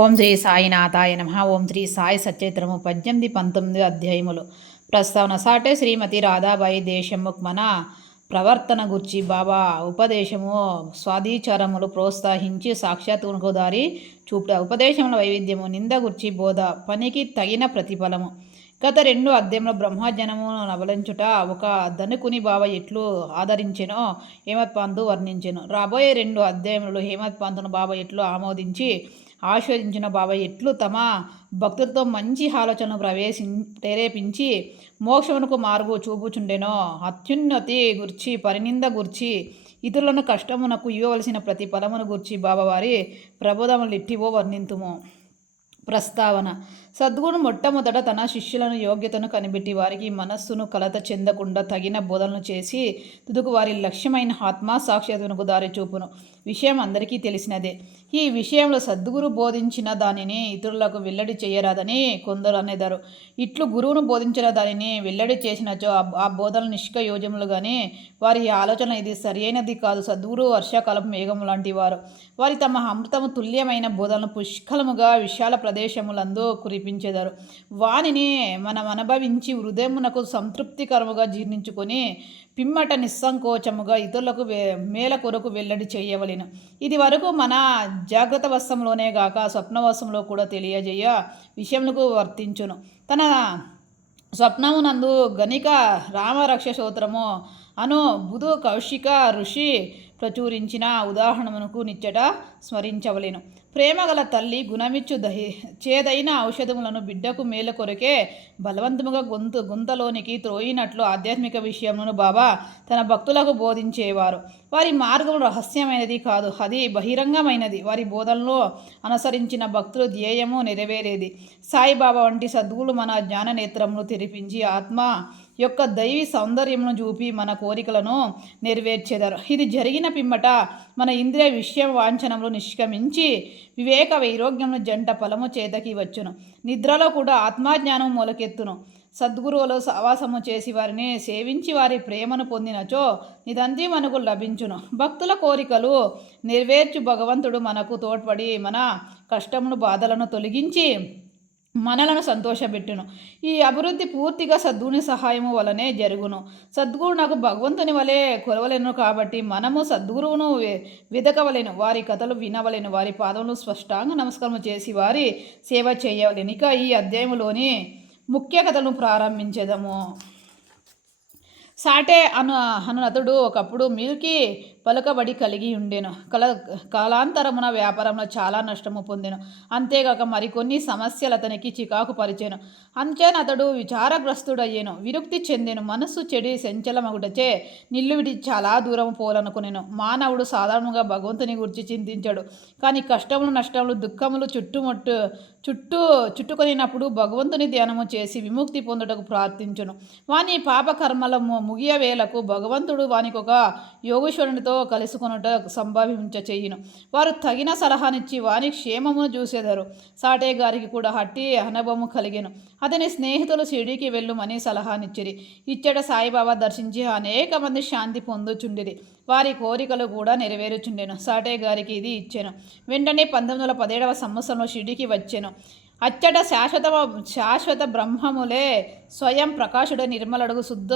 ఓం శ్రీ సాయినాథాయ నమః. ఓం శ్రీ సాయి సచరిత్రము 18-19 అధ్యాయములు. ప్రస్తావన. సాటే శ్రీమతి రాధాబాయి దేశముఖ్ మన ప్రవర్తన గుర్చి బాబా ఉపదేశము స్వాధీచారములు ప్రోత్సహించి సాక్షాత్తునకు దారి చూపుట. ఉపదేశముల వైవిధ్యము, నింద గుర్చి బోధ, పనికి తగిన ప్రతిఫలము. గత 2 అధ్యాయంలో బ్రహ్మజనము నవలించుట ఒక ధనుకుని బాబా ఎట్లు ఆదరించెనో హేమత్ పంతు వర్ణించెను. రాబోయే 2 అధ్యాయములలో హేమత్ పంతును బాబా ఎట్లు ఆమోదించి ఆస్వాదించిన బాబా ఎట్లు తమ భక్తులతో మంచి ఆలోచనను ప్రేరేపించి మోక్షమునకు మార్గు చూపుచుండెనో, అత్యున్నతి గుర్చి, పరినింద గుర్చి, ఇతరులను కష్టమునకు ఇవ్వవలసిన ప్రతిఫలమును గుర్చి బాబా వారి ప్రబోధములు ఎట్టివో వర్ణింతుము. ప్రస్తావన. సద్గురు మొట్టమొదట తన శిష్యులను యోగ్యతను కనిపెట్టి వారికి మనస్సును కలత చెందకుండా తగిన బోధనలు చేసి తుదుకు వారి లక్ష్యమైన ఆత్మ సాక్షాత్తునకు దారి చూపును విషయం అందరికీ తెలిసినదే. ఈ విషయంలో సద్గురు బోధించిన దానిని ఇతరులకు వెల్లడి చేయరాదని కొందరు అనేదారు. ఇట్లు గురువును బోధించిన దానిని వెల్లడి చేసినచో ఆ బోధనలు నిష్కయోజములు కానీ వారి ఆలోచన ఇది సరైనది కాదు. సద్గురు వర్షాకాలపు మేఘము లాంటి వారు. వారి తమ అమృతము తుల్యమైన బోధనలు పుష్కలముగా విశాల ప్రదేశములందు కురిపించెదరు. వానిని మనం అనుభవించి హృదయమునకు సంతృప్తికరముగా జీర్ణించుకొని పిమ్మట నిస్సంకోచముగా ఇతరులకు మేల కొరకు వెల్లడి చేయవలెను. ఇది వరకు మన జాగ్రత్త వశంలోనే గాక స్వప్నవశంలో కూడా తెలియజేయ విషయములకు వర్తించును. తన స్వప్నమునందు గణిక రామరక్ష స్తోత్రము అను బుధు కౌశిక ఋషి ప్రచురించిన ఉదాహరణమునకు నిచ్చట స్మరించవలెను. ప్రేమగల తల్లి గుణమిచ్చు చేదైన ఔషధములను బిడ్డకు మేల కొరకే బలవంతముగా గుంతలోనికి త్రోయినట్లు ఆధ్యాత్మిక విషయములను బాబా తన భక్తులకు బోధించేవారు. వారి మార్గం రహస్యమైనది కాదు, అది బహిరంగమైనది. వారి బోధనలో అనుసరించిన భక్తులు ధ్యేయము నెరవేరేది. సాయిబాబా వంటి సద్గులు మన జ్ఞాన నేత్రమును తెరిపించి ఆత్మ యొక్క దైవీ సౌందర్యమును చూపి మన కోరికలను నెరవేర్చెదరు. ఇది జరిగిన పిమ్మట మన ఇంద్రియ విషయ వాంఛనములు నిష్క్రమించి వివేక వైరోగ్యమును జంట ఫలము చేతకి వచ్చును. నిద్రలో కూడా ఆత్మజ్ఞానం మొలకెత్తును. సద్గురువులు సహవాసము చేసి వారిని సేవించి వారి ప్రేమను పొందినచో ఇదంతా మనకు లభించును. భక్తుల కోరికలు నెరవేర్చు భగవంతుడు మనకు తోడ్పడి మన కష్టమును బాధలను తొలగించి మనలను సంతోషపెట్టును. ఈ అభివృద్ధి పూర్తిగా సద్గుని సహాయము వలనే జరుగును. సద్గురు నాకు భగవంతుని వలె కొలవలేను కాబట్టి మనము సద్గురువును వెదకవలేను, వారి కథలు వినవలేను, వారి పాదములు స్పష్టాంగ నమస్కారం చేసి వారి సేవ చేయవలేను. ఇక ఈ అధ్యాయంలోని ముఖ్య కథలను ప్రారంభించేదము. సాటే అనునతుడు ఒకప్పుడు మిల్కి పలుకబడి కలిగి ఉండెను. కాలాంతరమున వ్యాపారంలో చాలా నష్టము పొందెను. అంతేగాక మరికొన్ని సమస్యలు అతనికి చికాకు పరిచెను. అంచేన అతడు విచారగ్రస్తుడయ్యేను, విరక్తి చెందెను. మనస్సు చెడి సంచలమగుటచే నిల్లు విడి చాలా దూరం పోలనుకునేను. మానవుడు సాధారణంగా భగవంతుని గురించి చింతించాడు. కానీ కష్టములు, నష్టములు, దుఃఖములు చుట్టుకొనినప్పుడు భగవంతుని ధ్యానము చేసి విముక్తి పొందుటకు ప్రార్థించును. వాని పాపకర్మల ముగియ వేలకు భగవంతుడు వానికి ఒక యోగేశ్వరునితో కలుసుకొనుట సంభవించ చెయ్యును. వారు తగిన సలహానిచ్చి వాని క్షేమమును చూసేదారు. సాటే గారికి కూడా హట్టి అనుభవము కలిగెను. అతని స్నేహితులు షిరిడీకి వెళ్ళుమని సలహానిచ్చిరి. ఇచ్చట సాయిబాబా దర్శించి అనేక మంది శాంతి పొందుచుండిరి. వారి కోరికలు కూడా నెరవేరుచుండెను. సాటే గారికి ఇది ఇచ్చెను. వెంటనే 1917 సంవత్సరంలో షిరిడీకి వచ్చెను. అచ్చట శాశ్వత బ్రహ్మములే స్వయం ప్రకాశుడ నిర్మలడుగు శుద్ధ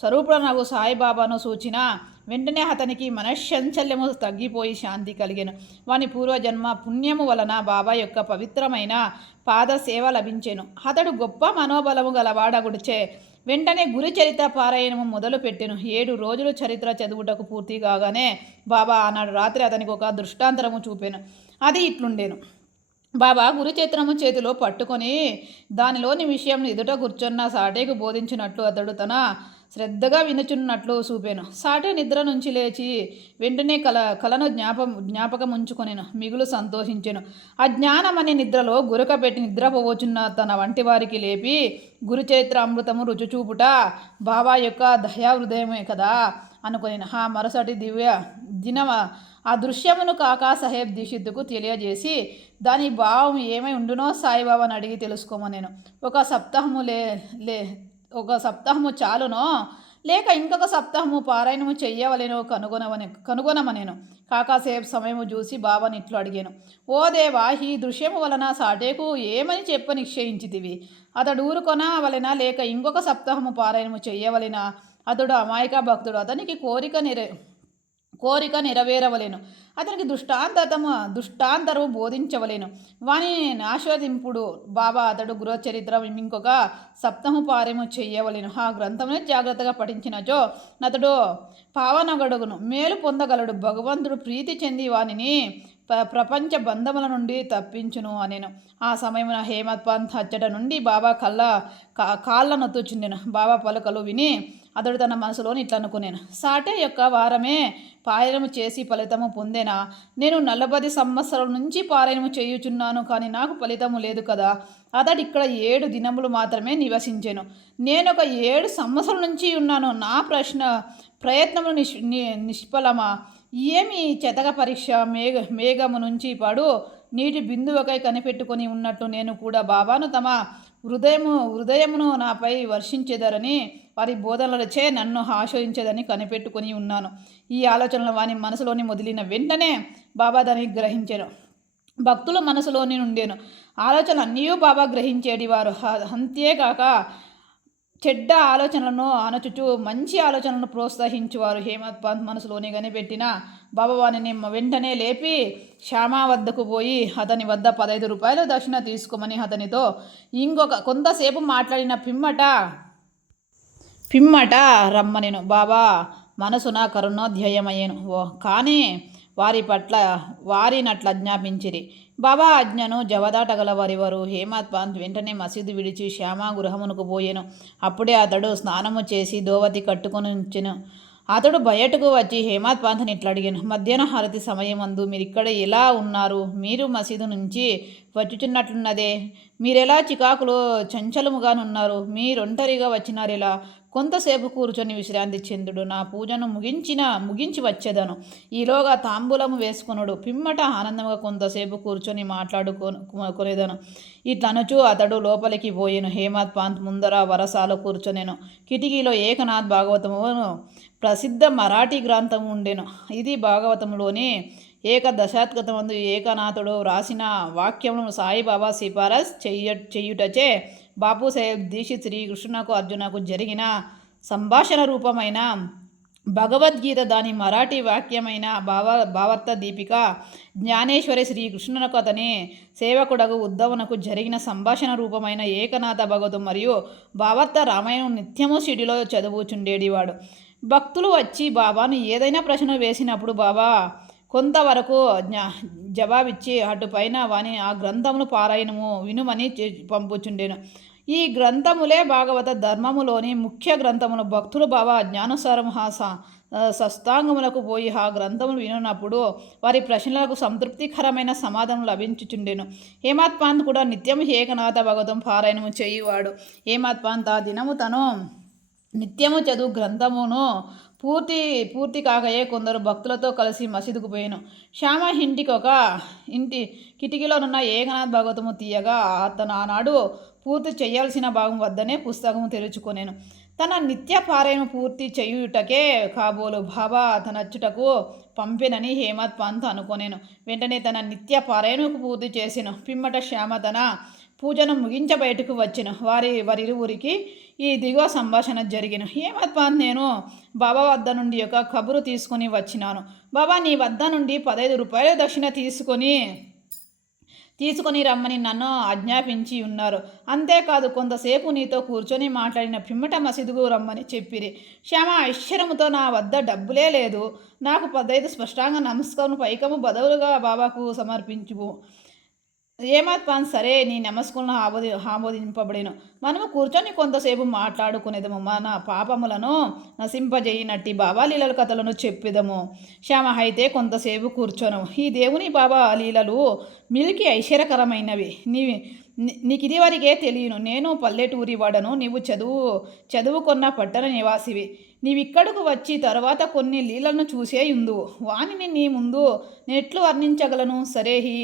స్వరూపుడనగు సాయిబాబాను సూచిన వెంటనే అతనికి మనశ్చంచల్యము తగ్గిపోయి శాంతి కలిగెను. వాని పూర్వజన్మ పుణ్యము వలన బాబా యొక్క పవిత్రమైన పాద సేవ లభించెను. అతడు గొప్ప మనోబలము గలవాడగుడిచే వెంటనే గురు చరిత్ర పారాయణము మొదలుపెట్టెను. 7 రోజులు చరిత్ర చదువుటకు పూర్తి కాగానే బాబా ఆనాడు రాత్రి అతనికి ఒక దృష్టాంతరము చూపెను. అది ఇట్లుండెను. బాబా గురుచరిత్రము చేతిలో పట్టుకొని దానిలోని విషయం ఎదుట కూర్చున్న సాటేకు బోధించినట్లు అతడు తన శ్రద్ధగా వినుచున్నట్లు చూపాను. సాటే నిద్ర నుంచి లేచి వెంటనే కలను జ్ఞాపకం ఉంచుకొనెను. మిగులు సంతోషించెను. అజ్ఞానం అనే నిద్రలో గురకపెట్టి నిద్రపోవచ్చున్న తన వంటి వారికి లేపి గురుచరిత్ర అమృతము రుచి చూపుట బాబా యొక్క దయాహృదయమే కదా అనుకొనెను. మరుసటి దిన ఆ దృశ్యమును కాకా సాహెబ్ దీక్షిత్కు తెలియజేసి దాని భావం ఏమై ఉండునో సాయిబాబాని అడిగి తెలుసుకోమనేను. ఒక సప్తాహము చాలునో లేక ఇంకొక సప్తాహము పారాయణము చెయ్యవలెనో కనుగొనమనేను. కాకాసేపు సమయము చూసి బాబాని ఇట్లు అడిగాను. ఓ దేవా, ఈ దృశ్యము వలన సాటేకు ఏమని చెప్ప నిశ్చయించితివి? అతడు ఊరుకొన వలెనా లేక ఇంకొక సప్తాహము పారాయణము చెయ్యవలెనా? అతడు అమాయక భక్తుడు, అతనికి కోరిక నెరవేరవలేను. అతనికి దృష్టాంతరము బోధించవలేను. వాని ఆస్వాదింపుడు బాబా. అతడు గృహచరిత్ర ఇంకొక సప్తము పారాయణము చెయ్యవలేను. ఆ గ్రంథమునే జాగ్రత్తగా పఠించినచో అతడు పావనగడుగును, మేలు పొందగలడు. భగవంతుడు ప్రీతి చెంది వానిని ప్రపంచ బంధముల నుండి తప్పించును అనేను. ఆ సమయమున హేమత్ పంత్ అచ్చట నుండి బాబా కాళ్ళ నొత్తుచుండెను. బాబా పలుకలు విని అతడు తన మనసులోని ఇట్లా అనుకునేను. సాటే యొక్క వారమే పారాయణము చేసి ఫలితము పొందేనా? నేను 40 సంవత్సరాల నుంచి పారాయణము చేయుచున్నాను, కానీ నాకు ఫలితము లేదు కదా. అతడు ఇక్కడ 7 దినములు మాత్రమే నివసించాను. నేను ఒక 7 సంవత్సరాల నుంచి ఉన్నాను. నా ప్రయత్నములు నిష్ఫలమా? ఏమి చెతక పరీక్ష? మేఘము నుంచి పడు నీటి బిందువుకై కనిపెట్టుకొని ఉన్నట్టు నేను కూడా బాబాను తమ హృదయమును నాపై వర్షించేదరని వారి బోధనలచే నన్ను ఆశ్రయించేదని కనిపెట్టుకొని ఉన్నాను. ఈ ఆలోచనలు వాని మనసులోని మొదలిన వెంటనే బాబా దాన్ని గ్రహించాను. భక్తుల మనసులోని నుండేను ఆలోచనలు అన్నీ బాబా గ్రహించేటివారు. అంతేకాక చెడ్డ ఆలోచనలను అనచుచు మంచి ఆలోచనలను ప్రోత్సహించువారు. హేమత్ పంత్ మనసులోని కనిపెట్టిన బాబా వాణిని వెంటనే లేపి శ్యామా వద్దకు పోయి అతని వద్ద 15 రూపాయలు దక్షిణ తీసుకోమని అతనితో కొంతసేపు మాట్లాడిన పిమ్మట రమ్మనెను. బాబా మనసున కరుణోధ్యయమయ్యను. కానీ వారినట్ల ఆజ్ఞాపించిరి. బాబా ఆజ్ఞను జవదాటగల వారివరు. హేమత్ పంత్ వెంటనే మసీదు విడిచి శ్యామా గృహమునకు పోయెను. అప్పుడే అతడు స్నానము చేసి దోవతి కట్టుకొని ఉంచెను. అతడు బయటకు వచ్చి హేమత్ పంత్ని ఇట్లా అడిగాను. మధ్యాహ్న హారతి సమయమందు మీరిక్కడ ఎలా ఉన్నారు? మీరు మసీదు నుంచి వచ్చుచున్నట్లున్నదే. మీరెలా చికాకులో చంచలముగానున్నారు? మీరొంటరిగా వచ్చినారెలా? కొంతసేపు కూర్చొని విశ్రాంతి చెందుడు. నా పూజను ముగించి వచ్చేదను. ఈలోగా తాంబూలము వేసుకొనుడు. పిమ్మట ఆనందంగా కొంతసేపు కూర్చొని మాట్లాడుకొనేదను. ఇట్లనుచు అతడు లోపలికి పోయెను. హేమత్ పంత్ ముందర వరసాలో కూర్చొనెను. కిటికీలో ఏకనాథ్ భాగవతము ప్రసిద్ధ మరాఠీ గ్రంథం ఉండెను. ఇది భాగవతంలోని ఏకదశాత్కతమందు ఏకనాథుడు వ్రాసిన వాక్యములను సాయిబాబా సిఫారసు చేయుటచే బాపూసాహెబ్ దీక్షిత్ శ్రీకృష్ణకు అర్జునకు జరిగిన సంభాషణ రూపమైన భగవద్గీత, దాని మరాఠీ వాక్యమైన భావార్థ దీపిక, జ్ఞానేశ్వరి శ్రీకృష్ణునకు అతని సేవకుడగు ఉద్ధవునకు జరిగిన సంభాషణ రూపమైన ఏకనాథ భగవతం మరియు భావార్థ రామాయణం నిత్యము సిడిలో చదువుచుండేడివాడు. భక్తులు వచ్చి బాబాను ఏదైనా ప్రశ్న వేసినప్పుడు బాబా కొంతవరకు జవాబిచ్చి అటుపైన వాని ఆ గ్రంథమును పారాయణము వినుమని పంపుచుండెను. ఈ గ్రంథములే భాగవత ధర్మములోని ముఖ్య గ్రంథములు. భక్తులు బాబా జ్ఞానుసారము సస్తాంగములకు పోయి ఆ గ్రంథములు వినున్నప్పుడు వారి ప్రశ్నలకు సంతృప్తికరమైన సమాధానం లభించుచుండెను. హేమత్ పంత్ కూడా నిత్యం ఏకనాథ భగవతం పారాయణము చేయువాడు. హేమత్ పంత్ ఆ దినము తను నిత్యము చదువు గ్రంథమును పూర్తి కాకయే కొందరు భక్తులతో కలిసి మసీదుకు పోయాను. శ్యామ ఇంటి కిటికీలోనున్న ఏకనాథ్ భాగవతము తీయగా అతను ఆనాడు పూర్తి చేయాల్సిన భాగం వద్దనే పుస్తకము తెరుచుకొనేను. తన నిత్య పారాయణ పూర్తి చేయుటకే కాబోలు బాబా తనచ్చుటకు పంపెనని హేమత్ పంత్ అనుకొనేను. వెంటనే తన నిత్య పారాయణకు పూర్తి చేసెను. పిమ్మట శ్యామ తన పూజను ముగించ బయటకు వచ్చెను. వారిరువురికి ఈ దిగువ సంభాషణ జరిగిన. హేమత్ పంత్, నేను బాబా వద్ద నుండి ఒక కబురు తీసుకొని వచ్చినాను. బాబా నీ వద్ద నుండి 15 రూపాయల దక్షిణ తీసుకొని రమ్మని నన్ను ఆజ్ఞాపించి ఉన్నారు. అంతేకాదు కొంతసేపు నీతో కూర్చొని మాట్లాడిన పిమ్మట మసీదుకు రమ్మని చెప్పిరి. శ్యామ ఐశ్వర్యముతో, నా వద్ద డబ్బులే లేదు, నాకు 15 స్పష్టంగా నమస్కారం పైకము బదులుగా బాబాకు సమర్పించుము. హేమత్ పంత్, సరే, నీ నమస్కారం ఆమోదింపబడేను. మనము కూర్చొని కొంతసేపు మాట్లాడుకునేదము. మన పాపములను నశింపజేయినట్టి బాబా లీలల కథలను చెప్పేదము. శ్యామ, అయితే కొంతసేపు కూర్చొనము. ఈ దేవుని బాబా లీలలు మిల్కి ఐశ్వర్యకరమైనవి. నీకు ఇది వరకే తెలియను. నేను పల్లెటూరి వాడను, నీవు చదువుకొన్న పట్టణ నివాసివి. నీవిక్కడకు వచ్చి తర్వాత కొన్ని లీలను చూసే ఉందువు. వానిని నీ ముందు నెట్లు వర్ణించగలను. సరే, ఈ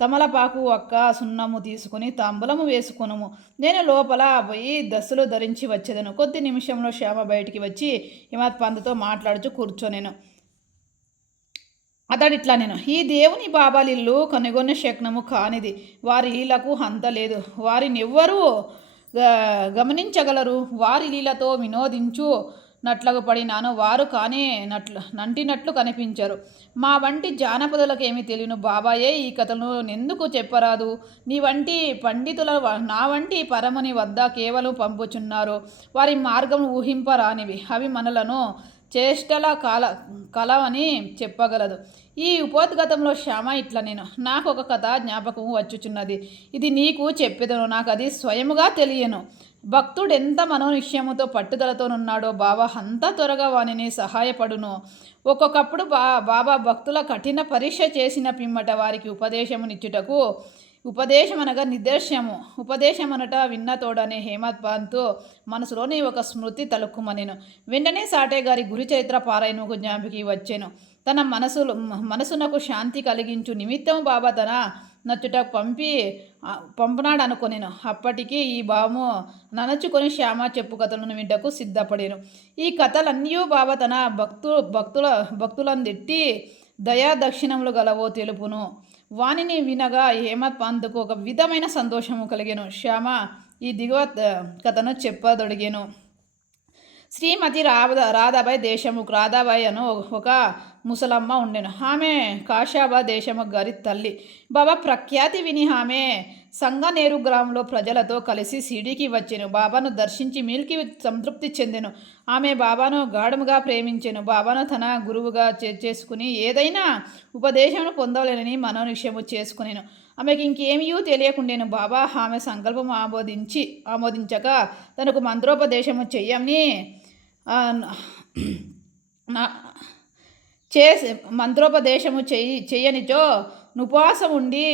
తమలపాకు ఒక్క సున్నము తీసుకుని తాంబూలము వేసుకొనుము. నేను లోపల పోయి దశలు ధరించి వచ్చేదను. కొద్ది నిమిషంలో శ్యామ బయటికి వచ్చి హిమత్ పంతుతో మాట్లాడుచు కూర్చోనేను. అతడిట్లా నేను ఈ దేవుని బాబాలిల్లు కనుగొన్న శక్నము కానిది. వారి లీలకు హంత లేదు. వారిని ఎవ్వరూ గమనించగలరు. వారి లీలతో వినోదించు నట్లకు పడినాను. వారు కానీ నంటినట్లు కనిపించరు. మా వంటి జానపదులకేమి తెలియను. బాబాయే ఈ కథను ఎందుకు చెప్పరాదు? నీ వంటి పండితుల నా వంటి పరముని వద్ద కేవలం పంపుచున్నారు. వారి మార్గం ఊహింపరానివి. అవి మనలను చేష్టల కలవని చెప్పగలదు. ఈ ఉపోద్ఘాతంలో శ్యామ ఇట్లా నేను నాకు ఒక కథ జ్ఞాపకము వచ్చుచున్నది. ఇది నీకు చెప్పేదను. నాకు అది స్వయముగా తెలియను. భక్తుడు ఎంత మనోనిశ్చయముతో పట్టుదలతోనున్నాడో బాబా అంత త్వరగా వానిని సహాయపడును. ఒక్కొక్కప్పుడు బాబా భక్తుల కఠిన పరీక్ష చేసిన పిమ్మట వారికి ఉపదేశమునిచ్చుటకు ఉపదేశమనగా నిదర్శనము ఉపదేశమనట విన్నతోడనే హేమత్ పంత్ మనసులోని ఒక స్మృతి తలుక్కుమనెను. వెంటనే సాటే గారి గురి చరిత్ర పారాయణకు జ్ఞాపికి వచ్చాను. తన మనసునకు శాంతి కలిగించు నిమిత్తం బాబా తన నచ్చుట పంపినాడు అనుకొనేను. అప్పటికి ఈ భావము ననచుకొని శ్యామ చెప్పు కథలను వింటకు సిద్ధపడాను. ఈ కథలన్నీ బాబా తన భక్తులందిట్టి దయా దక్షిణములు గలవో తెలుపును. వానిని వినగా హేమత్ పంత్కు ఒక విధమైన సంతోషము కలిగాను. శ్యామ ఈ దిగువ కథను చెప్పదొడిగాను. శ్రీమతి రాధాబాయి దేశముఖ్. రాధాబాయి అను ఒక ముసలమ్మ ఉండెను. ఆమె కాశాబా దేశముఖ్ గారి తల్లి. బాబా ప్రఖ్యాతి విని ఆమె సంగనేరు గ్రామంలో ప్రజలతో కలిసి సిడీకి వచ్చాను. బాబాను దర్శించి మీల్కి సంతృప్తి చెందెను. ఆమె బాబాను గాఢముగా ప్రేమించెను. బాబాను తన గురువుగా చేసుకుని ఏదైనా ఉపదేశమును పొందలేనని మనోనిశ్చయము చేసుకునేను. ఆమెకి ఇంకేమీ తెలియకుండాను. బాబా ఆమె సంకల్పం ఆమోదించక తనకు మంత్రోపదేశము చెయ్యని మంత్రోపదేశము చెయ్యనిచో ఉపవాసం ఉండి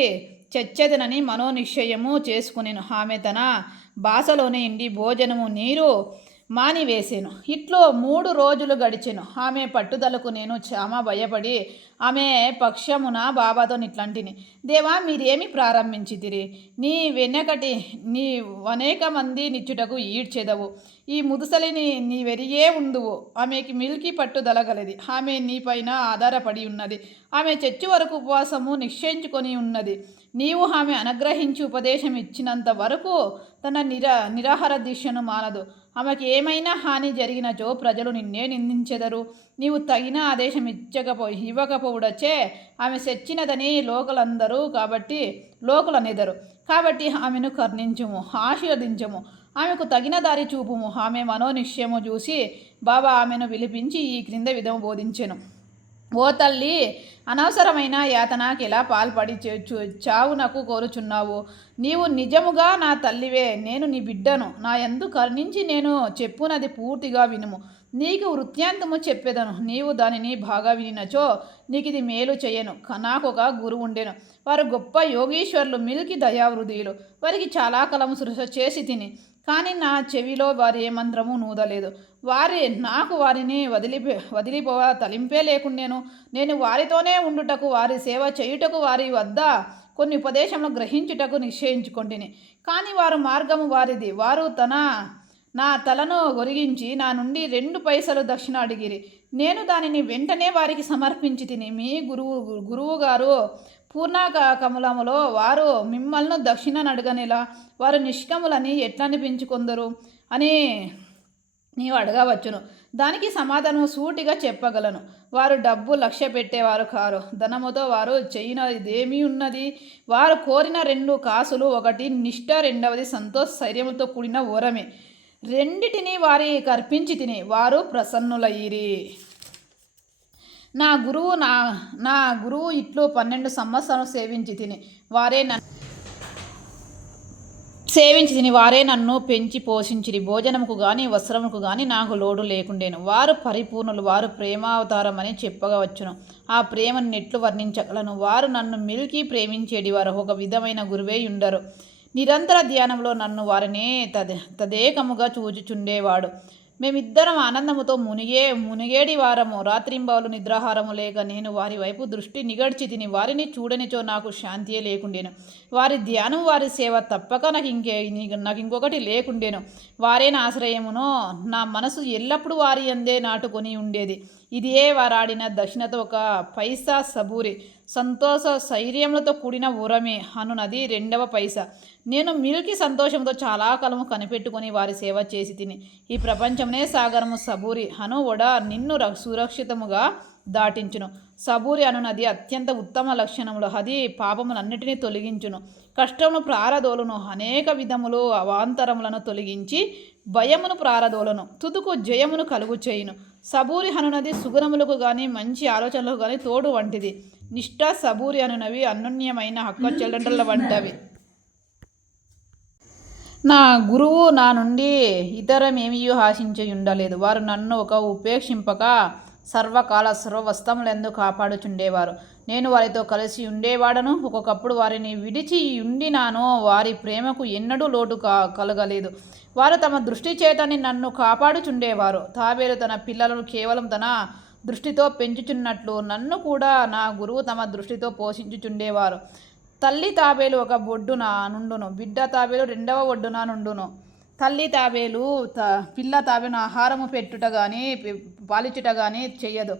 చచ్చేదనని మనోనిశ్చయము చేసుకునేను. ఆమె తన భాషలోనే ఇండి భోజనము నీరు మానివేసాను. ఇట్లో 3 రోజులు గడిచెను. ఆమె పట్టుదలకు నేను చాలా భయపడి ఆమె పక్షమున బాబాతో ఇట్లాంటిని, దేవా మీరేమి ప్రారంభించితిరి? నీ అనేక మంది నిచ్చుటకు ఈడ్చెదవు. ఈ ముదుసలిని నీ వెరిగే ఉందువు. ఆమెకి మిల్కి పట్టుదలగలది. ఆమె నీపైన ఆధారపడి ఉన్నది. ఆమె చచ్చి వరకు ఉపవాసము నిశ్చయించుకొని ఉన్నది. నీవు ఆమె అనుగ్రహించి ఉపదేశం ఇచ్చినంత వరకు తన నిరాహార దీక్షను మానదు. ఆమెకి ఏమైనా హాని జరిగినచో ప్రజలు నిన్నే నిందించెదరు. నీవు తగిన ఆదేశం ఇవ్వకపోవడచే ఆమె చచ్చినదని లోకులనెదరు. కాబట్టి ఆమెను కర్ణించుము, ఆశీర్వదించము, ఆమెకు తగిన దారి చూపుము. ఆమె మనోనిశ్చయము చూసి బాబా ఆమెను పిలిపించి ఈ క్రింద విధము బోధించెను. ఓ తల్లి, అనవసరమైన యాతనకి ఎలా పాల్పడి చావునకు కోరుచున్నావు? నీవు నిజముగా నా తల్లివే. నేను నీ బిడ్డను. నా యందు కరుణించి నేను చెప్పునది పూర్తిగా వినుము. నీకు వృత్తాంతము చెప్పేదను. నీవు దానిని బాగా వినినచో నీకు ఇది మేలు చేయను. నాకు ఒక గురువు ఉండెను. వారు గొప్ప యోగీశ్వరులు, మిల్కి దయావృధులు. వారికి చాలా కాలము సృష్ట చేసి తిని, కానీ నా చెవిలో వారి ఏ మంత్రము నూదలేదు. నాకు వారిని వదిలిపోవ తలింపే లేకుండేను. నేను వారితోనే ఉండుటకు, వారి సేవ చేయుటకు, వారి వద్ద కొన్ని ఉపదేశములు గ్రహించుటకు నిశ్చయించుకొంటిని. కానీ వారు మార్గము వారిది. వారు నా తలను ఒరిగించి నా నుండి 2 పైసలు దక్షిణ అడిగిరి. నేను దానిని వెంటనే వారికి సమర్పించి తిని, మీ గురువు గారు పూర్ణ కమలములో వారు మిమ్మల్ని దక్షిణ అడగనేలా వారు నిష్కములని ఎట్లా అనిపించుకొందరు అని నీవు అడగవచ్చును. దానికి సమాధానం సూటిగా చెప్పగలను. వారు డబ్బు లక్ష్య పెట్టేవారు కారు. ధనముతో వారు చేయనిదేమీ ఉన్నది. వారు కోరిన 2 కాసులు, ఒకటి నిష్ఠ, రెండవది సంతోష స్థైర్యముతో కూడిన ఓరమే. రెండిటిని వారి కర్పించి తిని వారు ప్రసన్నులయ్యిరి. నా గురువు ఇట్లు 12 సంవత్సరాలు సేవించి తిని వారే నన్ను పెంచి పోషించిరి. భోజనముకు గాని వస్త్రముకు గాని నాకు లోటు లేకుండేను. వారు పరిపూర్ణులు. వారు ప్రేమావతారం అని చెప్పవచ్చును. ఆ ప్రేమను నెట్లు వర్ణించగలను. వారు నన్ను మిల్కి ప్రేమించేది వారు ఒక విధమైన గురువే ఉండరు. నిరంతర ధ్యానంలో నన్ను వారిని తదేకముగా చూచుచుండేవాడు. మేమిద్దరం ఆనందముతో మునిగేడి వారము. రాత్రింబవలు నిద్రాహారము లేక నేను వారి వైపు దృష్టి నిగడ్చి తిని వారిని చూడనిచో నాకు శాంతియే లేకుండేను. వారి ధ్యానం వారి సేవ తప్పక నాకు ఇంకొకటి లేకుండేను. వారే నా ఆశ్రయమునో నా మనసు ఎల్లప్పుడూ వారి అందే నాటుకొని ఉండేది. ఇదే వారాడిన దక్షిణతో ఒక పైసా సబూరి, సంతోష శైర్యములతో కూడిన ఉరమే అనున్నది 2వ పైసా. నేను మిల్కి సంతోషంతో చాలా కాలము కనిపెట్టుకొని వారి సేవ చేసి తిని. ఈ ప్రపంచమునే సాగరము సబూరి అను ఒడ నిన్ను సురక్షితముగా దాటించును. సబూరి అనున్నది అత్యంత ఉత్తమ లక్షణములు. అది పాపములన్నిటినీ తొలగించును, కష్టమును ప్రారదోలును, అనేక విధములు అవాంతరములను తొలగించి భయమును ప్రారదోలను, తుదుకు జయమును కలుగు చేయును. సబూరి అనున్నది సుగుణములకు కానీ మంచి ఆలోచనలకు కానీ తోడు వంటిది. నిష్ఠ సబూరి అనునవి అన్యోన్యమైన హక్క చెల్లెండ్రల వంటివి. నా గురువు నా నుండి ఇతరమేమీ ఆశించి ఉండలేదు. వారు నన్ను ఒక ఉపేక్షింపక సర్వకాల సర్వవస్తములందు కాపాడుచుండేవారు. నేను వారితో కలిసి ఉండేవాడను. ఒక్కొక్కప్పుడు వారిని విడిచి ఉండినాను. వారి ప్రేమకు ఎన్నడూ లోటు కలగలేదు. వారు తమ దృష్టి చేతని నన్ను కాపాడుచుండేవారు. తాబేలు తన పిల్లలను కేవలం తన దృష్టితో పెంచుచున్నట్లు నన్ను కూడా నా గురువు తమ దృష్టితో పోషించుచుండేవారు. తల్లి తాబేలు ఒక ఒడ్డున నుండును, బిడ్డ తాబేలు 2వ ఒడ్డున నుండును. తల్లి తాబేలు పిల్ల తాబేలును ఆహారము పెట్టుట కానీ పాలిచ్చుట కానీ చెయ్యదు.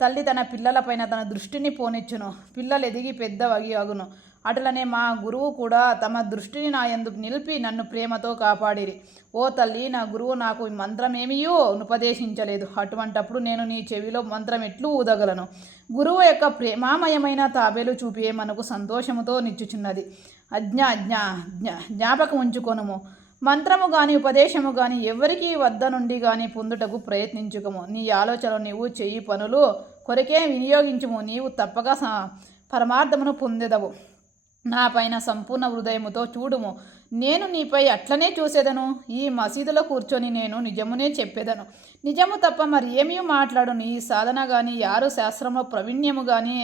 తల్లి తన పిల్లలపైన తన దృష్టిని పోనిచ్చును, పిల్లలు ఎదిగి పెద్దవగి అగును. అటులనే మా గురువు కూడా తమ దృష్టిని నా యందు నిలిపి నన్ను ప్రేమతో కాపాడిరి. ఓ తల్లి, నా గురువు నాకు మంత్రమేమియో ఉపదేశించలేదు. అటువంటప్పుడు నేను నీ చెవిలో మంత్రం ఎట్లు ఊదగలను? గురువు యొక్క ప్రేమామయమైన తాబేలు చూపే మనకు సంతోషముతో నిచ్చుచున్నది. జ్ఞాపకం ఉంచుకొనుము. మంత్రము కానీ ఉపదేశము కానీ ఎవరికి వద్ద నుండి కానీ పొందుటకు ప్రయత్నించుకము. నీ ఆలోచనలు నీవు చెయ్యి పనులు కొరకే వినియోగించుము. నీవు తప్పక పరమార్థమును పొందెదవు. నా పైన సంపూర్ణ హృదయముతో చూడుము. నేను నీపై అట్లనే చూసేదను. ఈ మసీదులో కూర్చొని నేను నిజమునే చెప్పేదను. నిజము తప్ప మరి ఏమీ మాట్లాడును. ఈ సాధన కానీ యారు శాస్త్రంలో ప్రవీణ్యము కానీ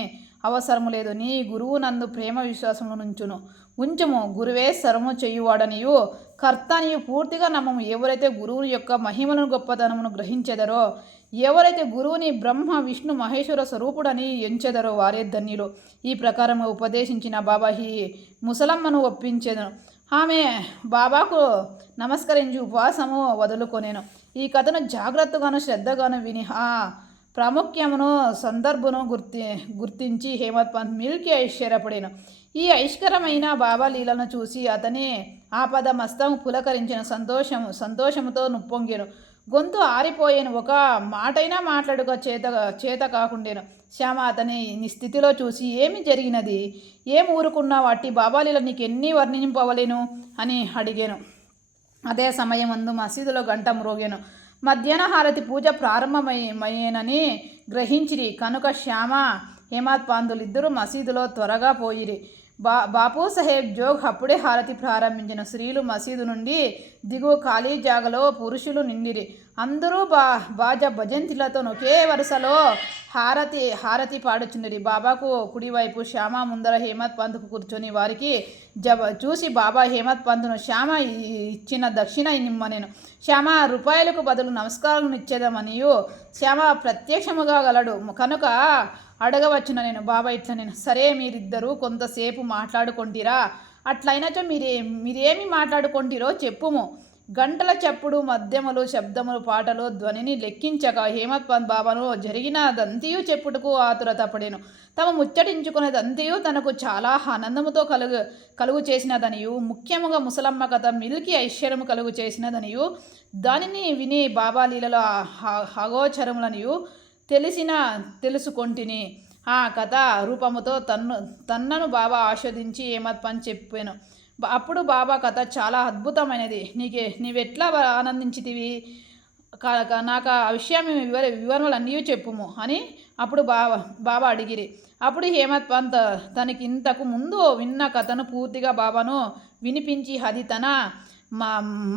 అవసరము లేదు. నీ గురువు నందు ప్రేమ విశ్వాసములు ఉంచుము. గురువే సర్వము చేయువాడనియు కర్త నీవు పూర్తిగా నమ్మము. ఎవరైతే గురువు యొక్క మహిమలను గొప్పతనమును గ్రహించెదరో, ఎవరైతే గురువుని బ్రహ్మ విష్ణు మహేశ్వర స్వరూపుడని ఎంచెదరో వారే ధన్యులు. ఈ ప్రకారము ఉపదేశించిన బాబా ఈ ముసలమ్మను ఒప్పించెదను. ఆమె బాబాకు నమస్కరించి ఉపవాసము వదులుకొనేను. ఈ కథను జాగ్రత్తగాను శ్రద్ధగాను విని ఆ ప్రాముఖ్యమును సందర్భమును గుర్తించి హేమత్ పంత్ మిల్కి ఐశ్వర్యపడేను. ఈ ఐశ్వర్యమైన బాబా లీలను చూసి అతని ఆపద మస్తము పులకరించిన సంతోషముతో నుప్పొంగెను. గొంతు ఆరిపోయాను. ఒక మాటైనా మాట్లాడుక చేత కాకుండేను. శ్యామ అతని స్థితిలో చూసి ఏమి జరిగినది, ఏం ఊరుకున్నావు, అట్టి బాబాలీల నీకెన్ని వర్ణింపవలేను అని అడిగాను. అదే సమయమందు మసీదులో గంట మ్రోగాను. మధ్యాహ్న హారతి పూజ ప్రారంభమయ్యేనని గ్రహించిరి కనుక శ్యామ హేమత్ పంతులిద్దరూ మసీదులో త్వరగా పోయిరి. బాపు సాహెబ్ జోగ్ అప్పుడే హారతి ప్రారంభించిన. స్త్రీలు మసీదు నుండి దిగువ ఖాళీ జాగలో పురుషులు నిండిరి. అందరూ బాజా భజంతిలతో ఒకే వరుసలో హారతి పాడుచుండిరి. బాబాకు కుడివైపు శ్యామ ముందర హేమత్ పంత్కు కూర్చొని వారికి చూసి బాబా హేమత్ పంత్ను శ్యామ ఇచ్చిన దక్షిణ నిమ్మనేను. శ్యామ రూపాయలకు బదులు నమస్కారం ఇచ్చేదమనియు శ్యామ ప్రత్యక్షముగా గలడు కనుక అడగవచ్చున నేను. బాబా ఇట్లా నేను సరే మీరిద్దరూ కొంతసేపు మాట్లాడుకుంటారా, అట్లయినచో మీరేమి మాట్లాడుకుంటారో చెప్పుము. గంటల చప్పుడు మధ్యములు శబ్దములు పాటలు ధ్వనిని లెక్కించక హేమత్ పంత్ బాబాను జరిగినదంతయు చెప్పుటకు ఆతురతపడేను. తమ ముచ్చటించుకునేదంతయు తనకు చాలా ఆనందముతో కలుగు చేసినదనియు, ముఖ్యముగా ముసలమ్మ కథ మిల్కి ఐశ్వర్యము కలుగు చేసినదనియు, దానిని విని బాబా లీలలో అగోచరములనియు తెలుసుకొంటిని. ఆ కథ రూపముతో తన్నను బాబా ఆస్వాదించి హేమత్ పంత్ చెప్పాను. అప్పుడు బాబా కథ చాలా అద్భుతమైనది, నీవెట్లా ఆనందించితివి, నాకు ఆ విషయం వివరణలు అన్నీ చెప్పుము అని అప్పుడు బాబా అడిగిరి. అప్పుడు హేమత్ పంత్ తనకి ఇంతకు ముందు విన్న కథను పూర్తిగా బాబాను వినిపించి అది తన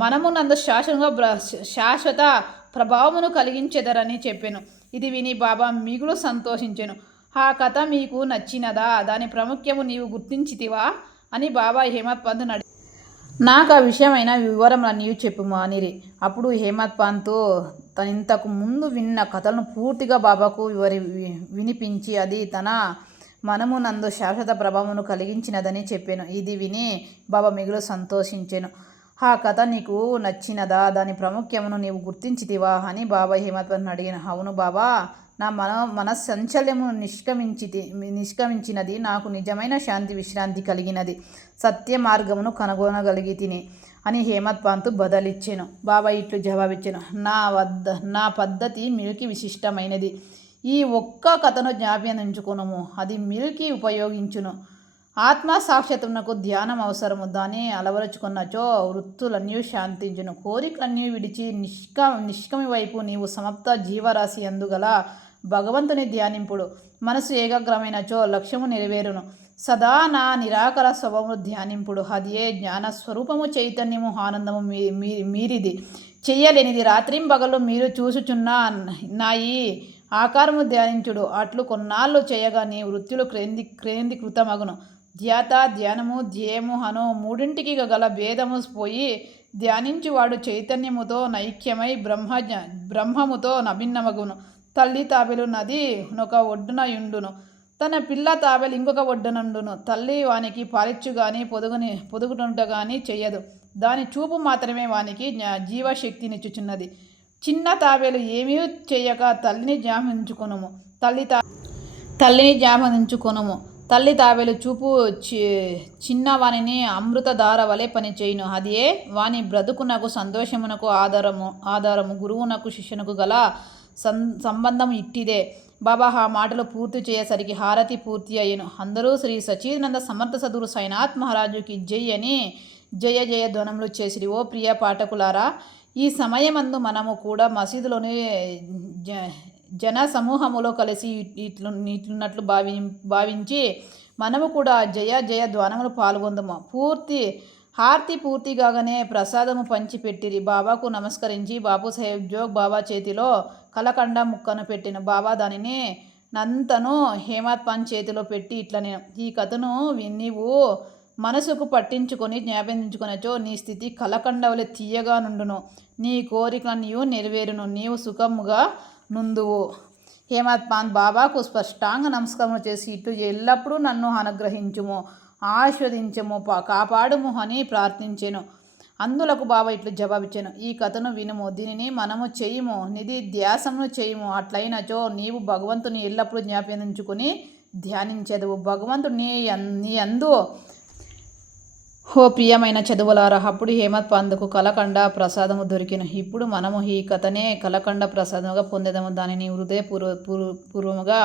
మనమునందు శాశ్వత ప్రభావమును కలిగించెదరని చెప్పాను. ఇది విని బాబా మిగులు సంతోషించెను. ఆ కథ మీకు నచ్చినదా, దాని ప్రాముఖ్యము నీవు గుర్తించితివా అని బాబా హేమత్ పంత్ నాకు ఆ విషయమైన వివరములన్నీ చెప్పుమా అనిరి. అప్పుడు హేమత్ పంత్ తను ఇంతకు ముందు విన్న కథలను పూర్తిగా బాబాకు వినిపించి అది తన మనమునందు శాశ్వత ప్రభావమును కలిగించినదని చెప్పాను. ఇది విని బాబా మిగులు సంతోషించాను. ఆ కథ నీకు నచ్చినదా? దాని ప్రాముఖ్యమును నీవు గుర్తించితివా అని బాబా హేమత్ పంత్ను అడిగాను. అవును బాబా, నా మనస్సంచల్యము నిష్క్రమించినది. నాకు నిజమైన శాంతి విశ్రాంతి కలిగినది. సత్య మార్గమును కనుగొనగలిగి తిని అని హేమత్ పంత్ బదలిచ్చాను. బాబా ఇట్లు జవాబిచ్చాను. నా పద్ధతి మిల్కి విశిష్టమైనది. ఈ ఒక్క కథను జ్ఞాపకముంచుకొనుము, అది మిల్కి ఉపయోగించును. ఆత్మ సాక్షాత్తునకు ధ్యానం అవసరము. దాన్ని అలవరుచుకున్నచో వృత్తులన్నీ శాంతించును. కోరికలన్నీ విడిచి నిష్కమి వైపు నీవు సమస్త జీవరాశి అందుగల భగవంతుని ధ్యానింపుడు. మనసు ఏకాగ్రమైనచో లక్ష్యము నెరవేరును. సదా నా నిరాకర స్వభావము ధ్యానింపుడు. అదియే జ్ఞానస్వరూపము, చైతన్యము, ఆనందము మీరిది చెయ్యలేనిది. రాత్రింబగళ్ళు మీరు చూసుచున్న నా ఈ ఆకారము ధ్యానించుడు. అట్లు కొన్నాళ్ళు చేయగా నీ వృత్తులు కేంద్రీకృతమగును. ధ్యాత, ధ్యానము, ధ్యేయము అను మూడింటికి గల భేదము పోయి ధ్యానించువాడు చైతన్యముతో నైక్యమై బ్రహ్మముతో అభిన్నమగును. తల్లి తాబేలు నది ఒక ఒడ్డున యుండును, తన పిల్ల తాబేలు ఇంకొక ఒడ్డునండును. తల్లి వానికి పాలిచ్చు గాని పొదుగుతుంట గాని చెయ్యదు. దాని చూపు మాత్రమే వానికి జీవశక్తినిచ్చుచున్నది. చిన్న తాబేలు ఏమీ చేయక తల్లిని జ్ఞాపించుకొనుము. తల్లి తాబేలు చూపు చిన్నవానిని అమృతధార వలె పనిచేయును. అదే వాని బ్రతుకునకు సంతోషమునకు ఆధారము. గురువునకు శిష్యునకు గల సంబంధం ఇట్టిదే. బాబా ఆ మాటలు పూర్తి చేయసరికి హారతి పూర్తి అయ్యను. అందరూ శ్రీ సచ్చిదానంద సమర్థ సద్గురు సాయినాథ్ మహారాజుకి జై అని జయ జయ ధ్వనములు చేసిరి. ఓ ప్రియ పాఠకులారా, ఈ సమయమందు మనము కూడా మసీదులోని జన సమూహములో కలిసి ఇట్లున్నట్లు భావించి మనము కూడా జయ జయ ధ్వానములు పాల్గొందము. హారతి పూర్తి కాగానే ప్రసాదము పంచిపెట్టిరి. బాబాకు నమస్కరించి బాబుసాహెబ్ జోగ్ బాబా చేతిలో కలకండ ముక్కను పెట్టిన. బాబా దానిని నంతను హేమత్ పంత్ చేతిలో పెట్టి ఇట్లనే, ఈ కథను నీవు మనసుకు పట్టించుకొని జ్ఞాపించుకొనచో నీ స్థితి కలకండవలె తీయగా నుండును. నీ కోరికలన్నీ నెరవేరును. నీవు సుఖముగా నుందువు. హేమత్ పంత్ బాబాకు స్పష్టాంగ నమస్కారం చేసి ఇటు ఎల్లప్పుడూ నన్ను అనుగ్రహించుము, ఆస్వాదించము, కాపాడుము అని ప్రార్థించాను. అందులకు బాబా ఇట్లు జవాబిచ్చాను. ఈ కథను వినుము, దీనిని మనము చేయుము, నిధి ధ్యాసమును చేయుము. అట్లయినచో నీవు భగవంతుని ఎల్లప్పుడూ జ్ఞాపించుకొని ధ్యానించదువు. భగవంతుడు నీ అందు. హో ప్రియమైన చదువులారా, అప్పుడు హేమత్ పంత్కు కలకండ ప్రసాదము దొరికిన. ఇప్పుడు మనము ఈ కథనే కలకండ ప్రసాదముగా పొందేదము. దానిని హృదయపూర్వముగా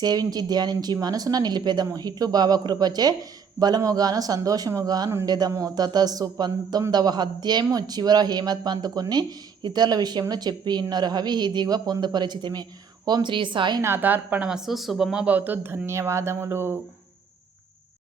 సేవించి ధ్యానించి మనసున నిలిపేదము. ఇట్లు బాబా కృపచే బలముగాను సంతోషముగాను ఉండేదము. తతస్సు 19వ అధ్యాయము చివర హేమత్ పంత్ కొన్ని ఇతరుల విషయంలో చెప్పి ఉన్నారు. అవి ఇదిగో పొందుపరిచితమే. ఓం శ్రీ సాయినాథార్పణమస్తు. శుభమో భవతు. ధన్యవాదములు.